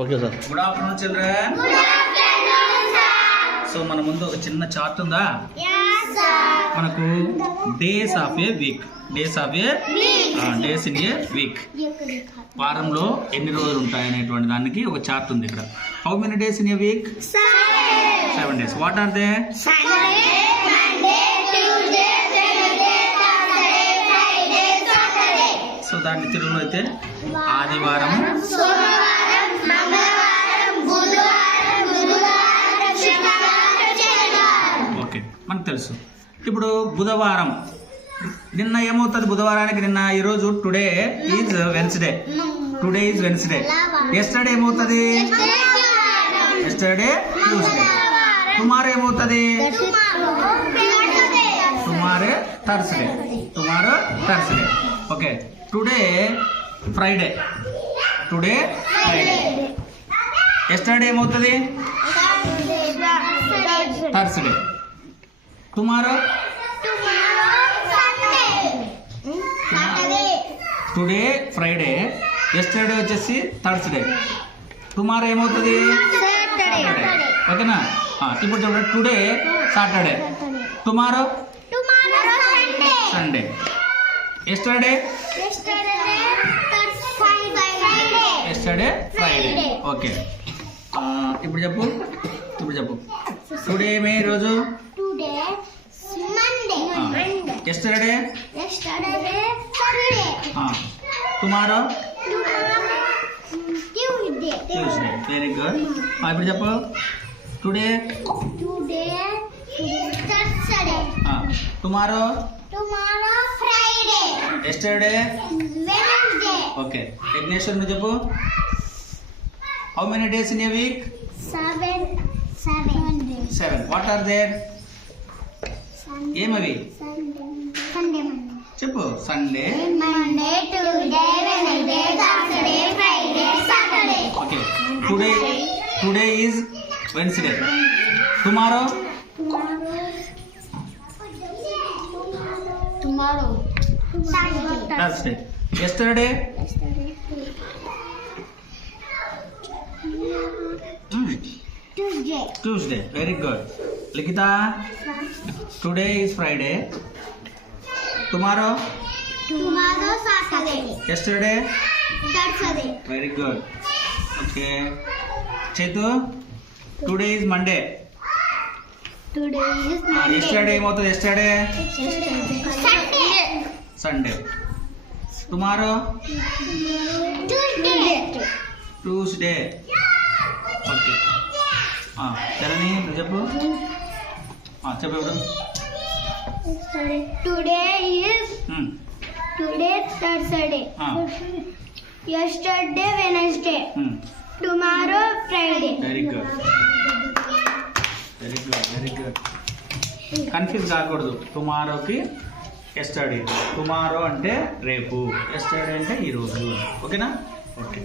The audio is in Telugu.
Okay sir. Good afternoon children. So మన ముందు ఒక చిన్న చార్ట్ ఉందా? మనకు days of A week, days in a week, వారంలో ఎన్ని రోజులు ఉంటాయి అనేటువంటి దానికి ఒక చార్ట్ ఉంది ఇక్కడ. How many days in a week? 7 days. What are they? So దాన్ని తెలుగులో అయితే ఆదివారం, ఓకే మనకు తెలుసు. ఇప్పుడు బుధవారం, నిన్న ఏమవుతుంది బుధవారానికి? నిన్న ఈరోజు today is Wednesday, today is Wednesday. Yesterday ఏమవుతుంది? Yesterday Tuesday. టుమారో ఏమవుతుంది? Tomorrow Thursday, tomorrow Thursday. Okay today Friday, today Friday. Yesterday ఏమవుతుంది? Thursday. Tomorrow today Friday, yesterday వచ్చేసి థర్స్డే, టుమారో ఏమవుతుంది? సాటర్డే. ఓకేనా? ఇప్పుడు చూడండి, today Saturday, tomorrow Sunday, yesterday Friday. Okay ఇప్పుడు చెప్పు, టుడే మే రోజు, yesterday, tomorrow Tuesday. Very good. ఇప్పుడు చెప్పు, today tomorrow yesterday. Okay next నువ్వు చెప్పు, how many days in a week? 7. What are there? ఏమవి చెప్పు. Sunday, okay today is Wednesday, tomorrow Thursday, yesterday Tuesday. Very good. Likhitha, today is Friday, tomorrow yesterday. Very good. Okay Chethu, today is Monday, yesterday ఏమవుతుంది? Yesterday Sunday, tomorrow Tuesday. Okay తెలని చెప్పు, ఇప్పుడు today Thursday, yesterday Wednesday, tomorrow Friday. Very good, very good, very good. Confuse కాకూడదు. టుమారోకి ఎస్టర్డే, టుమారో అంటే రేపు, ఎస్టర్డే అంటే ఈరోజు. ఓకేనా? ఓకే.